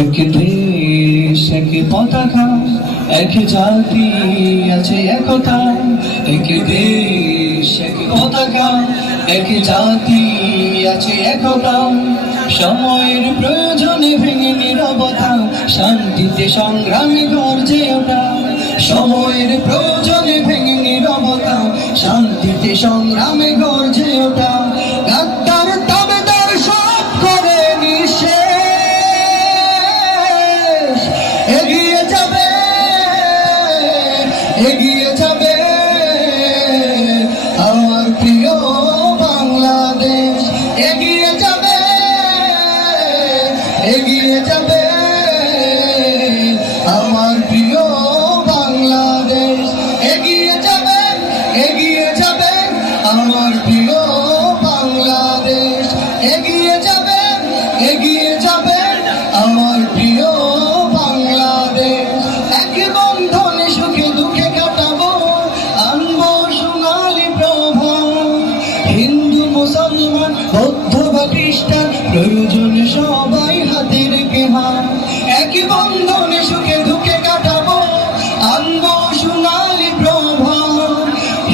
এক দেশ এক পতাকা, এক জাতি আছে একতা। এক দেশ এক পতাকা, এক জাতি আছে একতা। সময়ের প্রয়োজনে ভেঙে নীরবতা, শান্তিতে সংগ্রামে গর্জে ওঠা। সময়ের প্রয়োজনে ভেঙে নীরবতা, শান্তিতে সংগ্রামে গর্জে ওঠা। গাদ্দার তাবেদার সব করে নিঃশেষ, এগিয়ে যাবে, এগিয়ে যাবে আমার প্রিয় বাংলাদেশ। এগিয়ে যাবে, এগিয়ে যাবে আমার প্রিয় বাংলাদেশ। এগিয়ে যাবে, এগিয়ে যাবে আমার প্রিয় বাংলাদেশ। এগিয়ে যাবে, এগিয়ে যাবে আমার প্রিয় বাংলাদেশ। এক বন্ধনে সুখে দুঃখে কাটাবো, আনবো সোনালি প্রভা। হিন্দু মুসলমান বৌদ্ধ বা খ্রিস্টান, প্রয়োজনে সবাই হাতে রেখে হাত। এক বন্ধনে সুখে দুঃখে কাটাবো, আনবো সোনালি প্রভা।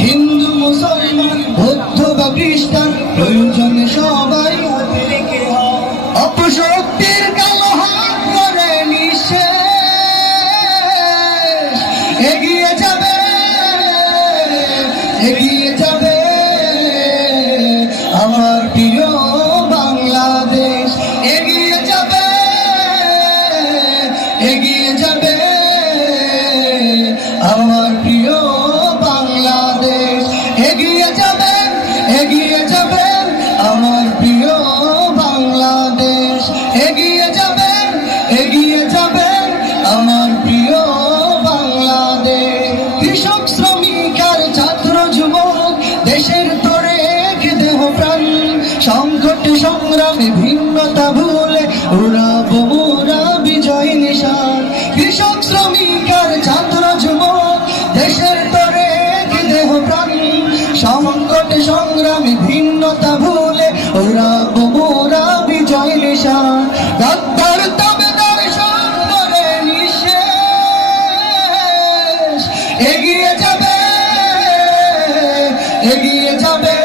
হিন্দু মুসলমান বৌদ্ধ বা খ্রিস্টান, প্রয়োজনে সবাই হাতে রেখে হাত। অপশক্তির কালো হাত করে নিঃশেষ, এগিয়ে যাবে, এগিয়ে যাবে আমার প্রিয় বাংলাদেশ। এগিয়ে যাবে, এগিয়ে যাবে আমার প্রিয় বাংলাদেশ। এগিয়ে যাবে, এগিয়ে যাবে আমার প্রিয় বাংলাদেশ। এগিয়ে যাবে, এগিয়ে যাবে আমার প্রিয় বাংলাদেশ। কৃষক শ্রমিক আর ছাত্র যুবক, দেশের তরে এক দেহ প্রাণ। সংকট সংগ্রামে ভিন্নতা ভুলে উড়াবো মোরা বিজয় নিশান। কৃষক শ্রমিক আর ছাত্র যুবক, দেশের তরে এক দেহ প্রাণ। সংকট সংগ্রামে ভিন্নতা ভুলে উড়াবো মোরা বিজয় নিশান। গাদ্দার তাবেদার সব করে নিঃশেষ, এগিয়ে যাবে, এগিয়ে যাবে